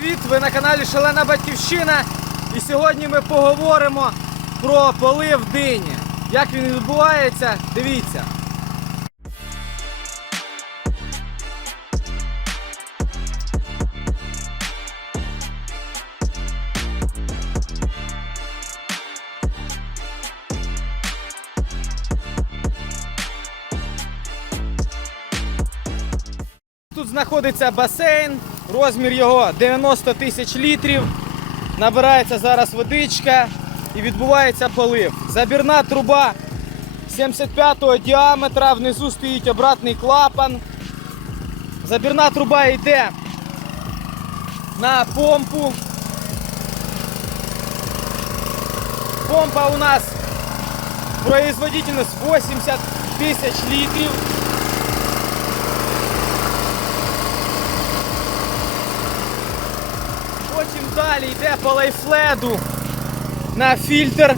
привіт! Ви на каналі Шалена Батьківщина. І сьогодні ми поговоримо про полив дині. Як він відбувається, дивіться. Тут знаходиться басейн, розмір його 90 тисяч літрів. Набирається зараз водичка і відбувається полив. Забірна труба 75-го діаметра, внизу стоїть обратний клапан. Забірна труба йде на помпу. Помпа у нас производительность 80 тисяч літрів. Потім далі йде по лайфледу на фільтр.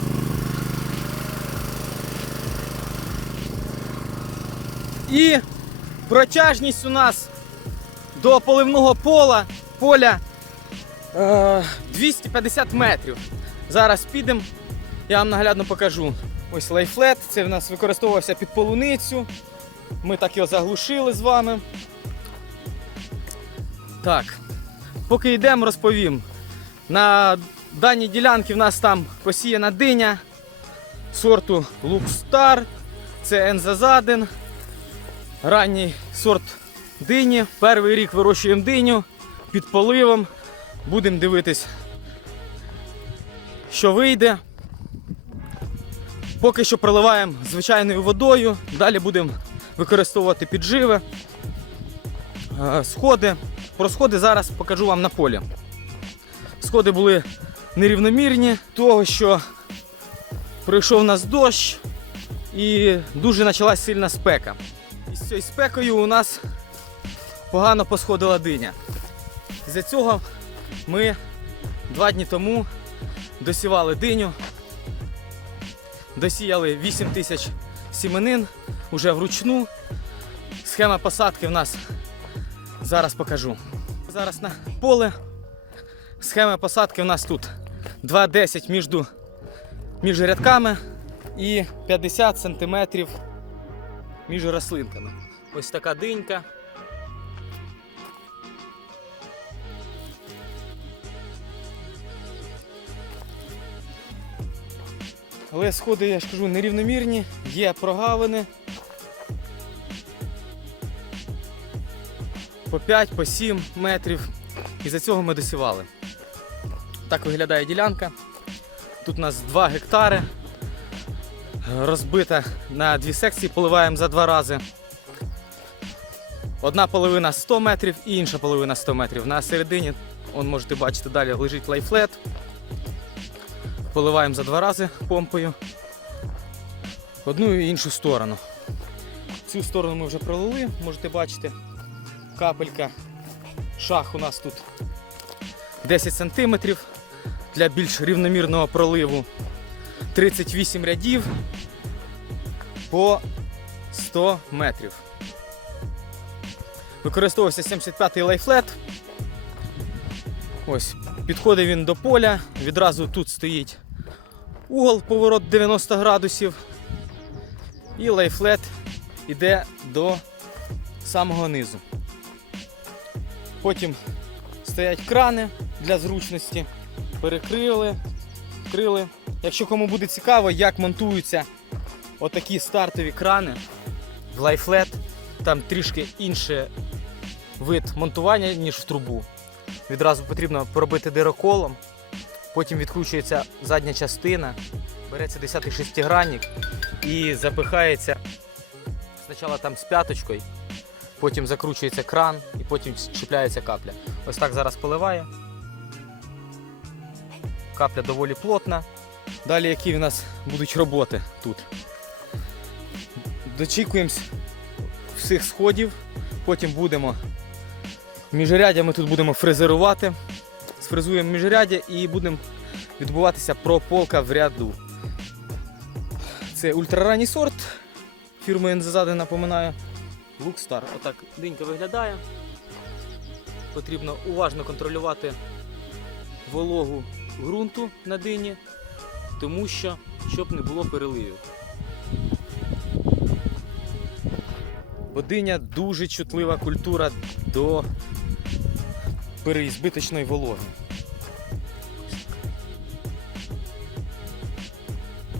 І протяжність у нас до поливного пола поля е, 250 метрів. Зараз підемо, я вам наглядно покажу. Ось лайфлет, це в нас використовувався під полуницю. Ми так його заглушили з вами. Так, Поки йдемо, розповім. На даній ділянці в нас там посіяна диня сорту Лукстар. Це Ензазаден. Ранній сорт дині. Перший рік вирощуємо диню під поливом. Будемо дивитись, що вийде. Поки що проливаємо звичайною водою, далі будемо використовувати підживи, е, сходи. Про сходи зараз покажу вам на полі. Сходи були нерівномірні, того що прийшов нас дощ і дуже почалась сильна спека. І з цією спекою у нас погано посходила диня. З-за цього ми два дні тому досівали диню, досіяли 8 тисяч сіменин уже вручну. Схема посадки в нас Зараз покажу. Зараз на поле. Схема посадки у нас тут 2,10 між, між рядками і 50 сантиметрів між рослинками. Ось така динька. Але сходи, я ж кажу, нерівномірні, є прогавини. по 5, по 7 метрів. І за цього ми досівали. Так виглядає ділянка. Тут у нас 2 гектари. Розбита на дві секції, поливаємо за два рази. Одна половина 100 метрів і інша половина 100 метрів. На середині, он можете бачити, далі лежить лайфлет. Поливаємо за два рази помпою. Одну і іншу сторону. Цю сторону ми вже пролили, можете бачити капелька. Шах у нас тут 10 см для більш рівномірного проливу. 38 рядів по 100 метрів. Використовувався 75-й лайфлет. Ось, підходить він до поля. Відразу тут стоїть угол поворот 90 градусів. І лайфлет йде до самого низу. Потім стоять крани для зручності. Перекрили, вкрили. Якщо кому буде цікаво, як монтуються отакі стартові крани в лайфлет, там трішки інший вид монтування, ніж в трубу. Відразу потрібно поробити дироколом, потім відкручується задня частина, береться 10 шестигранник і запихається спочатку там з п'яточкою, потім закручується кран і потім чіпляється капля. Ось так зараз поливаю. Капля доволі плотна. Далі які в нас будуть роботи тут. Дочікуємось всіх сходів, потім будемо міжряддя ми тут будемо фрезерувати. Сфрезуємо міжряддя і будемо відбуватися прополка в ряду. Це ультраранній сорт фірми НЗЗАДи, напоминаю. Лукстар. Отак динька виглядає. потрібно уважно контролювати вологу ґрунту на дині, тому що щоб не було переливів. Бо диня дуже чутлива культура до переізбиточної вологи.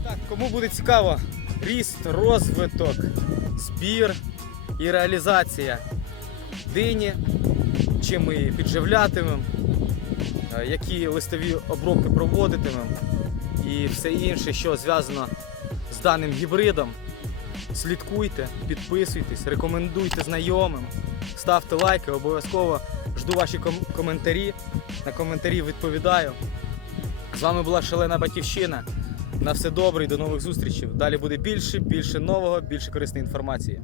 Так, кому буде цікаво, ріст, розвиток, збір і реалізація дині, чим ми її підживлятимемо, які листові обробки проводитимемо і все інше, що зв'язано з даним гібридом. Слідкуйте, підписуйтесь, рекомендуйте знайомим, ставте лайки, обов'язково жду ваші ком- коментарі. На коментарі відповідаю. З вами була Шалена Батьківщина. На все добре і до нових зустрічей. Далі буде більше, більше нового, більше корисної інформації.